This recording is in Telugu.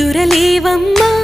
నిదురలేవమ్మా